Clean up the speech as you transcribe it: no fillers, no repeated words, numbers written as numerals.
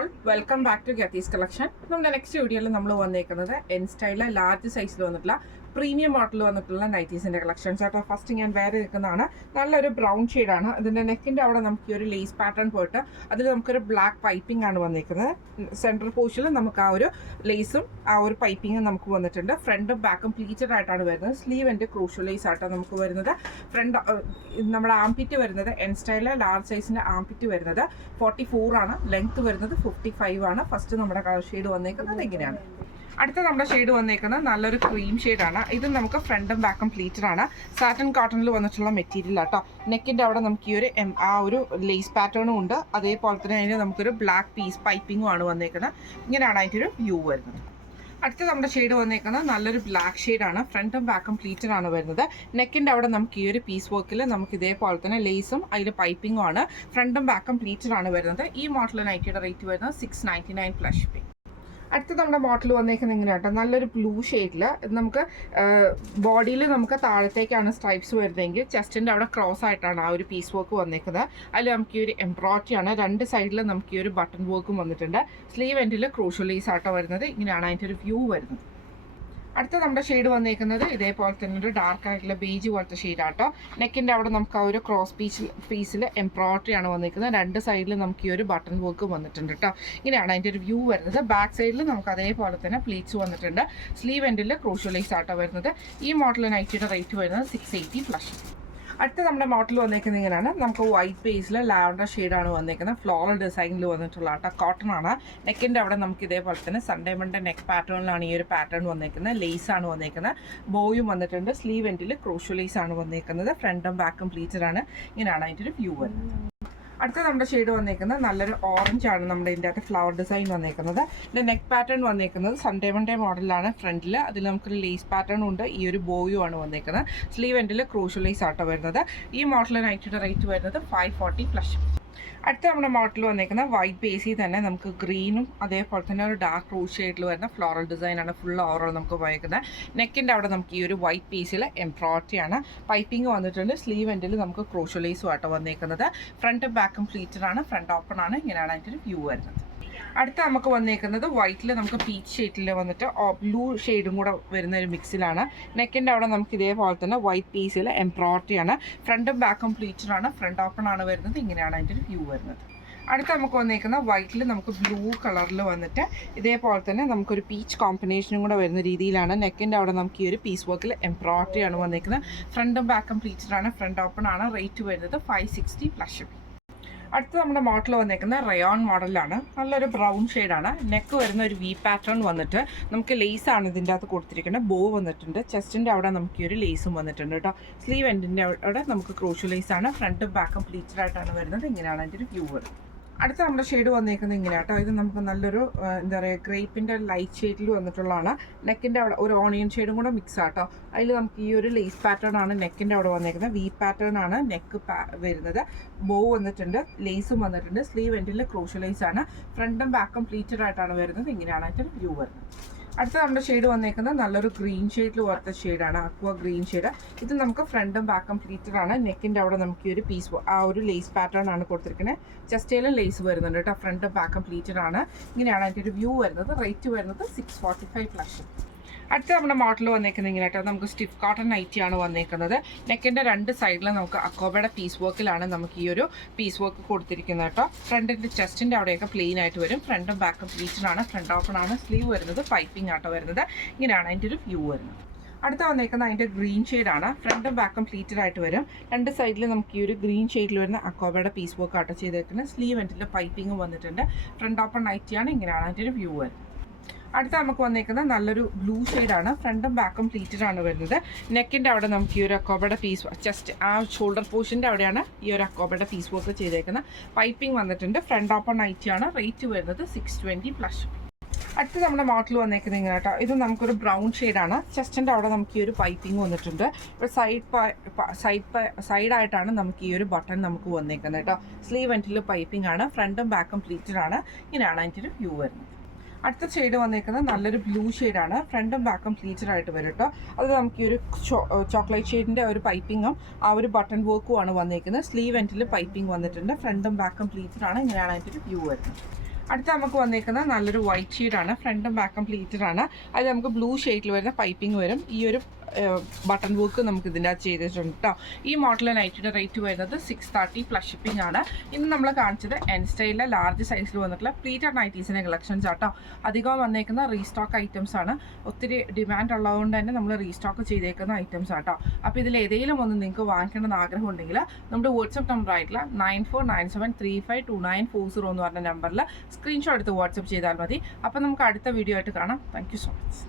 All welcome back to ഗത്തീസ് collection. നമ്മുടെ next വീഡിയോയിൽ നമ്മൾ വന്നേക്കുന്നത് എൻ സ്റ്റൈലിലെ ലാർജ് സൈസിൽ വന്നിട്ടുള്ള പ്രീമിയം മോഡൽ വന്നിട്ടുള്ള നൈറ്റീസിന്റെ കളക്ഷൻസ് ആട്ടോ. ഫസ്റ്റ് ഞാൻ വേറെ നിൽക്കുന്നതാണ് നല്ലൊരു ബ്രൗൺ ഷെയ്ഡാണ്. ഇതിന്റെ നെക്കിന്റെ അവിടെ നമുക്ക് ഈ ഒരു ലേസ് പാറ്റേൺ പോയിട്ട് അതിൽ നമുക്കൊരു ബ്ലാക്ക് പൈപ്പിംഗ് ആണ് വന്നിരിക്കുന്നത്. സെൻട്രൽ പോർഷനിൽ നമുക്ക് ആ ഒരു ലേസും ആ ഒരു പൈപ്പിംഗും നമുക്ക് വന്നിട്ടുണ്ട്. ഫ്രണ്ടും ബാക്കും പ്ലീറ്റഡ് ആയിട്ടാണ് വരുന്നത്. സ്ലീവിന്റെ ക്രൂഷ്യൽ ലേസ് ആട്ടോ നമുക്ക് വരുന്നത്. ഫ്രണ്ട് നമ്മുടെ ആംപിറ്റ് വരുന്നത് എൻ സ്റ്റൈലിലെ ലാർജ് സൈസിന്റെ ആംപിറ്റ് വരുന്നത് 44 ആണ്. ലെങ്ത് വരുന്നത് 55 ആണ്. ഫസ്റ്റ് നമ്മുടെ കളർ ഷെയ്ഡ് വന്നേക്കുന്നത് ഇങ്ങനെയാണ്. അടുത്ത നമ്മുടെ ഷെയ്ഡ് വന്നേക്കുന്നത് നല്ലൊരു ക്രീം ഷെയ്ഡാണ്. ഇത് നമുക്ക് ഫ്രണ്ടും ബാക്കും പ്ലീറ്റഡ് ആണ്. സാറ്റൻ കോട്ടണിൽ വന്നിട്ടുള്ള മെറ്റീരിയൽ ആട്ടോ. നെക്കിൻ്റെ അവിടെ നമുക്ക് ഈ ഒരു ആ ഒരു ലേസ് പാറ്റേണും ഉണ്ട്. അതേപോലെ തന്നെ അതിന് നമുക്കൊരു ബ്ലാക്ക് പീസ് പൈപ്പിങ്ങും ആണ് വന്നേക്കുന്നത്. ഇങ്ങനെയാണ് അതിൻ്റെ ഒരു വ്യൂ വരുന്നത്. അടുത്ത നമ്മുടെ ഷെയ്ഡ് വന്നേക്കുന്നത് നല്ലൊരു ബ്ലാക്ക് ഷെയ്ഡാണ്. ഫ്രണ്ടും ബാക്കും പ്ലീറ്റഡ് ആണ് വരുന്നത്. നെക്കിൻ്റെ അവിടെ നമുക്ക് ഈ ഒരു പീസ് വർക്കിൽ നമുക്ക് ഇതേപോലെ തന്നെ ലേസും അതിൽ പൈപ്പിങ്ങും ആണ്. ഫ്രണ്ടും ബാക്കും പ്ലീറ്റഡ് ആണ് വരുന്നത്. ഈ മോഡൽ നൈറ്റിയുടെ റേറ്റ് വരുന്നത് 699 പ്ലസ് ഷിപ്പിംഗ്. അടുത്ത നമ്മുടെ മോഡൽ വന്നേക്കുന്നത് ഇങ്ങനെ കേട്ടോ. നല്ലൊരു ബ്ലൂ ഷെയ്ഡിൽ നമുക്ക് ബോഡിയിൽ നമുക്ക് താഴത്തേക്കാണ് സ്ട്രൈപ്സ് വരുന്നതെങ്കിൽ ചെസ്റ്റിൻ്റെ അവിടെ ക്രോസ് ആയിട്ടാണ് ആ ഒരു പീസ് വർക്ക് വന്നേക്കുന്നത്. അതിൽ നമുക്ക് ഈ ഒരു എംബ്രോയിഡറി ആണ്. രണ്ട് സൈഡിൽ നമുക്ക് ഈ ഒരു ബട്ടൺ വർക്കും വന്നിട്ടുണ്ട്. സ്ലീവ് എൻഡിൽ ക്രൂഷ്യൽ ലേസ് ആട്ടോ വരുന്നത്. ഇങ്ങനെയാണ് അതിൻ്റെ ഒരു വ്യൂ വരുന്നത്. അടുത്ത നമ്മുടെ ഷെയ്ഡ് വന്നേക്കുന്നത് ഇതേപോലെ തന്നെ ഒരു ഡാർക്ക് ആയിട്ടുള്ള ബേജ് പോലത്തെ ഷെയ്ഡാട്ടോ. നെക്കിൻ്റെ അവിടെ നമുക്ക് ആ ഒരു ക്രോസ് പീസിൽ എംബ്രോയിഡറി ആണ് വന്നിരിക്കുന്നത്. രണ്ട് സൈഡിൽ നമുക്ക് ഈ ഒരു ബട്ടൺ വർക്ക് വന്നിട്ടുണ്ട് കേട്ടോ. ഇങ്ങനെയാണ് അതിൻ്റെ ഒരു വ്യൂ വരുന്നത്. ബാക്ക് സൈഡിൽ നമുക്ക് അതേപോലെ തന്നെ പ്ലീറ്റ്സ് വന്നിട്ടുണ്ട്. സ്ലീവ് എൻഡിൽ ക്രൂഷ്യൽ ലേസ് ആട്ടോ വരുന്നത്. ഈ മോഡൽ നൈറ്റിയുടെ റേറ്റ് വരുന്നത് 680 പ്ലസ്. അടുത്ത നമ്മുടെ മോഡൽ വന്നേക്കുന്നത് ഇങ്ങനെയാണ്. നമുക്ക് വൈറ്റ് ബേസിൽ ലാവൻഡർ ഷെയ്ഡാണ് വന്നേക്കുന്നത്. ഫ്ലോറൽ ഡിസൈനിൽ വന്നിട്ടുള്ള ആട്ടോ. കോട്ടൺ ആണ്. നെക്കിൻ്റെ അവിടെ നമുക്ക് ഇതേപോലെ തന്നെ സൺഡേ മൺഡേ നെക്ക് പാറ്റേണിലാണ് ഈ ഒരു പാറ്റേൺ വന്നേക്കുന്നത്. ലേസ് ആണ് വന്നേക്കുന്നത്. ബോയും വന്നിട്ടുണ്ട്. സ്ലീവ് എൻഡിൽ ക്രൂഷ്യൽ ലേസ് ആണ് വന്നേക്കുന്നത്. ഫ്രണ്ടും ബാക്കും പ്ലീറ്റഡ് ആണ്. ഇങ്ങനെയാണ് അതിൻ്റെ ഒരു വ്യൂ വരുന്നത്. അടുത്ത നമ്മുടെ ഷെയ്ഡ് വന്നേക്കുന്നത് നല്ലൊരു ഓറഞ്ച് ആണ്. നമ്മുടെ ഇതിൻ്റെ അകത്ത് ഫ്ലവർ ഡിസൈൻ വന്നേക്കുന്നത്. ഇതിൻ്റെ നെക്ക് പാറ്റേൺ വന്നേക്കുന്നത് സൺഡേ മൺഡേ മോഡലാണ്. ഫ്രണ്ടിൽ അതിൽ നമുക്കൊരു ലേസ് പാറ്റേൺ ഉണ്ട്. ഈ ഒരു ബോയും ആണ് വന്നേക്കുന്നത്. സ്ലീവ് എൻഡിൽ ക്രൂഷ്യൽ ലേസ് ആട്ടോ വരുന്നത്. ഈ മോഡൽ നൈറ്റിയുടെ റേറ്റ് വരുന്നത് 540 പ്ലസ്. അടുത്ത നമ്മുടെ മോഡൽ വന്നേക്കുന്ന വൈറ്റ് ബേസിൽ തന്നെ നമുക്ക് ഗ്രീനും അതേപോലെ തന്നെ ഒരു ഡാർക്ക് റോസ് ഷെയ്ഡിൽ വരുന്ന ഫ്ലോറൽ ഡിസൈനാണ് ഫുൾ ഓവറോൾ നമുക്ക് വന്നേക്കുന്നത്. നെക്കിൻ്റെ അവിടെ നമുക്ക് ഈ ഒരു വൈറ്റ് പീസിൽ എംബ്രോയിഡറി ആണ്. പൈപ്പിംഗ് വന്നിട്ടുണ്ട്. സ്ലീവ് എൻഡിൽ നമുക്ക് ക്രൂഷ്യൽ ലേസും ആട്ടോ വന്നേക്കുന്നത്. ഫ്രണ്ടും ബാക്കും പ്ലീറ്റഡ് ആണ്. ഫ്രണ്ട് ഓപ്പൺ ആണ്. ഇങ്ങനെയാണ് അതിൻ്റെ ഒരു വ്യൂ വരുന്നത്. അടുത്ത നമുക്ക് വന്നേക്കുന്നത് വൈറ്റിൽ നമുക്ക് പീച്ച് ഷെയ്ഡിൽ വന്നിട്ട് ബ്ലൂ ഷെയ്ഡും കൂടെ വരുന്ന ഒരു മിക്സിലാണ്. നെക്കിൻ്റെ അവിടെ നമുക്ക് ഇതേപോലെ തന്നെ വൈറ്റ് പീസിൽ എംബ്രോയിഡറി ആണ്. ഫ്രണ്ടും ബാക്കും പ്ലീറ്റഡ് ആണ്. ഫ്രണ്ട് ഓപ്പൺ ആണ് വരുന്നത്. ഇങ്ങനെയാണ് അതിൻ്റെ ഒരു വ്യൂ വരുന്നത്. അടുത്ത നമുക്ക് വന്നേക്കുന്ന വൈറ്റിൽ നമുക്ക് ബ്ലൂ കളറിൽ വന്നിട്ട് ഇതേപോലെ തന്നെ നമുക്കൊരു പീച്ച് കോമ്പിനേഷനും കൂടെ വരുന്ന രീതിയിലാണ്. നെക്കിൻ്റെ അവിടെ നമുക്ക് ഈ ഒരു പീസ് വർക്കിൽ എംബ്രോയിഡറി ആണ് വന്നേക്കുന്നത്. ഫ്രണ്ടും ബാക്കും പ്ലീറ്റഡ് ആണ്. ഫ്രണ്ട് ഓപ്പൺ ആണ്. റേറ്റ് വരുന്നത് 560 പ്ലസ്. അടുത്ത നമ്മുടെ മോഡൽ വന്നേക്കുന്ന റയോൺ മോഡലാണ്. നല്ലൊരു ബ്രൗൺ ഷെയ്ഡാണ്. നെക്ക് വരുന്ന ഒരു വി പാറ്റേൺ വന്നിട്ട് നമുക്ക് ലേസാണ് ഇതിൻ്റെ അകത്ത് കൊടുത്തിരിക്കുന്നത്. ബോ വന്നിട്ടുണ്ട്. ചെസ്റ്റിൻ്റെ അവിടെ നമുക്ക് ഈ ഒരു ലേസും വന്നിട്ടുണ്ട് കേട്ടോ. സ്ലീവ് എൻഡിൻ്റെ അവിടെ നമുക്ക് ക്രൂഷ്യൽ ലേസാണ്. ഫ്രണ്ടും ബാക്കും പ്ലീറ്റഡ് ആയിട്ടാണ് വരുന്നത്. ഇങ്ങനെയാണ് അതിൻ്റെ ഒരു വ്യൂ വരുന്നത്. അടുത്ത നമ്മുടെ ഷെയ്ഡ് വന്നേക്കുന്നത് ഇങ്ങനെ കേട്ടോ. ഇത് നമുക്ക് നല്ലൊരു എന്താ പറയുക ഗ്രേപ്പിൻ്റെ ലൈറ്റ് ഷെയ്ഡിൽ വന്നിട്ടുള്ളതാണ്. നെക്കിൻ്റെ അവിടെ ഒരു ഓണിയൻ ഷെയ്ഡും കൂടെ മിക്സ് ആട്ടോ. അതിൽ നമുക്ക് ഈ ഒരു ലേസ് പാറ്റേൺ ആണ് നെക്കിൻ്റെ അവിടെ വന്നേക്കുന്നത്. വി പാറ്റേൺ ആണ് നെക്ക് വരുന്നത്. ബോ വന്നിട്ടുണ്ട്. ലേസും വന്നിട്ടുണ്ട്. സ്ലീവ് എൻഡിൽ ക്രൂഷ്യൽ ലേസ് ആണ്. ഫ്രണ്ടും ബാക്കും പ്ലീറ്റഡ് ആയിട്ടാണ് വരുന്നത്. ഇങ്ങനെയാണ് അതിൻ്റെ വ്യൂ വരുന്നത്. അടുത്ത നമ്മുടെ ഷെയ്ഡ് വന്നേക്കുന്നത് നല്ലൊരു ഗ്രീൻ ഷെയ്ഡിൽ വറുത്ത ഷെയ്ഡാണ്. Aqua green shade. ഇത് നമുക്ക് ഫ്രണ്ടും ബാക്കും പ്ലീറ്റഡ് ആണ്. നെക്കിൻ്റെ അവിടെ നമുക്ക് ഈ ഒരു പീസ് ആ ഒരു ലേസ് പാറ്റേൺ ആണ് കൊടുത്തിരിക്കുന്നത്. ചെസ്റ്റയിലും ലേസ് വരുന്നുണ്ട് കേട്ടോ. ഫ്രണ്ടും ബാക്കും പ്ലീറ്റഡ് ആണ്. ഇങ്ങനെയാണ് അതിൻ്റെ ഒരു വ്യൂ വരുന്നത്. റേറ്റ് വരുന്നത് 645 പ്ലസ്. അടുത്ത നമ്മുടെ മോഡൽ വന്നേക്കുന്നത് ഇങ്ങനെ കേട്ടോ. നമുക്ക് സ്റ്റിഫ് കോട്ടൺ നൈറ്റിയാണ് വന്നേക്കുന്നത്. നെക്കിൻ്റെ രണ്ട് സൈഡിലും നമുക്ക് അക്കോബയുടെ പീസ് വർക്കിലാണ് നമുക്ക് ഈ ഒരു പീസ് വർക്ക് കൊടുത്തിരിക്കുന്നത് കേട്ടോ. ഫ്രണ്ടിൻ്റെ ചെസ്റ്റിൻ്റെ അവിടെയൊക്കെ പ്ലെയിൻ ആയിട്ട് വരും. ഫ്രണ്ടും ബാക്കും പ്ലീറ്റഡ് ആണ്. ഫ്രണ്ട് ഓപ്പൺ ആണ്. സ്ലീവ് വരുന്നത് പൈപ്പിംഗ് ആട്ടോ വരുന്നത്. ഇങ്ങനെയാണ് അതിൻ്റെ ഒരു വ്യൂ വരുന്നത്. അടുത്ത വന്നേക്കുന്നത് അതിൻ്റെ ഗ്രീൻ ഷെയ്ഡാണ്. ഫ്രണ്ടും ബാക്കും പ്ലീറ്റഡ് ആയിട്ട് വരും. രണ്ട് സൈഡിൽ നമുക്ക് ഈ ഒരു ഗ്രീൻ ഷെയ്ഡിൽ വരുന്ന അക്കോബയുടെ പീസ് വർക്ക് ആട്ടോ ചെയ്തേക്കുന്നത്. സ്ലീവ് എൻഡിൽ പൈപ്പിംഗ് വന്നിട്ടുണ്ട്. ഫ്രണ്ട് ഓപ്പൺ നൈറ്റിയാണ്. ഇങ്ങനെയാണ് അതിൻ്റെ ഒരു വ്യൂ വരുന്നത്. അടുത്ത നമുക്ക് വന്നേക്കുന്നത് നല്ലൊരു ബ്ലൂ ഷെയ്ഡാണ്. ഫ്രണ്ടും ബാക്കും പ്ലീറ്റഡ് ആണ് വരുന്നത്. നെക്കിൻ്റെ അവിടെ നമുക്ക് ഈ ഒരു അക്കോബയുടെ പീസ് ജസ്റ്റ് ആ ഷോൾഡർ പോർഷൻ്റെ അവിടെയാണ് ഈ ഒരു അക്കോബയുടെ പീസ് വർക്ക് ചെയ്തേക്കുന്നത്. പൈപ്പിംഗ് വന്നിട്ടുണ്ട്. ഫ്രണ്ട് ഓപ്പൺ നൈറ്റിയാണ്. റേറ്റ് വരുന്നത് 620 പ്ലസ്. അടുത്ത് നമ്മുടെ മോഡൽ വന്നേക്കുന്നത് ഇങ്ങനെ കേട്ടോ. ഇത് നമുക്കൊരു ബ്രൗൺ ഷെയ്ഡാണ്. ചെസ്റ്റിൻ്റെ അവിടെ നമുക്ക് ഈ ഒരു പൈപ്പിംഗ് വന്നിട്ടുണ്ട്. ഇപ്പോൾ സൈഡായിട്ടാണ് നമുക്ക് ഈ ഒരു ബട്ടൺ നമുക്ക് വന്നേക്കുന്നത് കേട്ടോ. സ്ലീവ് എൻഡിൽ പൈപ്പിംഗ് ആണ്. ഫ്രണ്ടും ബാക്കും പ്ലീറ്റഡ് ആണ്. ഇങ്ങനെയാണ് അതിൻ്റെ ഒരു വ്യൂ വരുന്നത്. അടുത്ത ഷെയ്ഡ് വന്നേക്കുന്നത് നല്ലൊരു ബ്ലൂ ഷെയ്ഡാണ്. ഫ്രണ്ടും ബാക്കും പ്ലീറ്റഡ് ആയിട്ട് വരും കേട്ടോ. അത് നമുക്ക് ഈ ഒരു ചോക്ലേറ്റ് ഷെയ്ഡിൻ്റെ ഒരു പൈപ്പിങ്ങും ആ ഒരു ബട്ടൺ വർക്കും ആണ് വന്നേക്കുന്നത്. സ്ലീവ് എൻഡിൽ പൈപ്പിംഗ് വന്നിട്ടുണ്ട്. ഫ്രണ്ടും ബാക്കും പ്ലീറ്റഡ് ആണ്. ഇങ്ങനെയാണ് അതിൻ്റെ ഒരു വ്യൂ വരുന്നത്. അടുത്ത നമുക്ക് വന്നേക്കുന്നത് നല്ലൊരു വൈറ്റ് ഷെയ്ഡാണ്. ഫ്രണ്ടും ബാക്കും പ്ലീറ്റഡ് ആണ്. അത് നമുക്ക് ബ്ലൂ ഷെയ്ഡിൽ വരുന്ന പൈപ്പിംഗ് വരും. ഈ ഒരു ബട്ടൺ വർക്ക് നമുക്ക് ഇതിൻ്റെ അകത്ത് ചെയ്തിട്ടുണ്ട് കേട്ടോ. ഈ മോഡൽ നൈറ്റിയുടെ റേറ്റ് വരുന്നത് 630 പ്ലസ് ഷിപ്പിംഗ് ആണ്. ഇന്ന് നമ്മൾ കാണിച്ചത് എൻ സ്റ്റൈലിലെ ലാർജ് സൈസിൽ വന്നിട്ടുള്ള പ്ലീറ്റഡ് നൈറ്റീസിൻ്റെ കളക്ഷൻസ് ആട്ടോ. അധികം വന്നേക്കുന്ന റീസ്റ്റോക്ക് ഐറ്റംസ് ആണ്. ഒത്തിരി ഡിമാൻഡ് ഉള്ളതുകൊണ്ട് തന്നെ നമ്മൾ റീസ്റ്റോക്ക് ചെയ്തേക്കുന്ന ഐറ്റംസ് ആട്ടോ. അപ്പോൾ ഇതിൽ ഏതെങ്കിലും ഒന്ന് നിങ്ങൾക്ക് വാങ്ങിക്കണമെന്ന് ആഗ്രഹം ഉണ്ടെങ്കിൽ നമ്മുടെ വാട്സപ്പ് നമ്പർ ആയിട്ടുള്ള 9497352940 എന്ന് പറഞ്ഞ നമ്പറിൽ സ്ക്രീൻഷോട്ട് എടുത്ത് വാട്സപ്പ് ചെയ്താൽ മതി. അപ്പോൾ നമുക്ക് അടുത്ത വീഡിയോ ആയിട്ട് കാണാം. Thank you so much.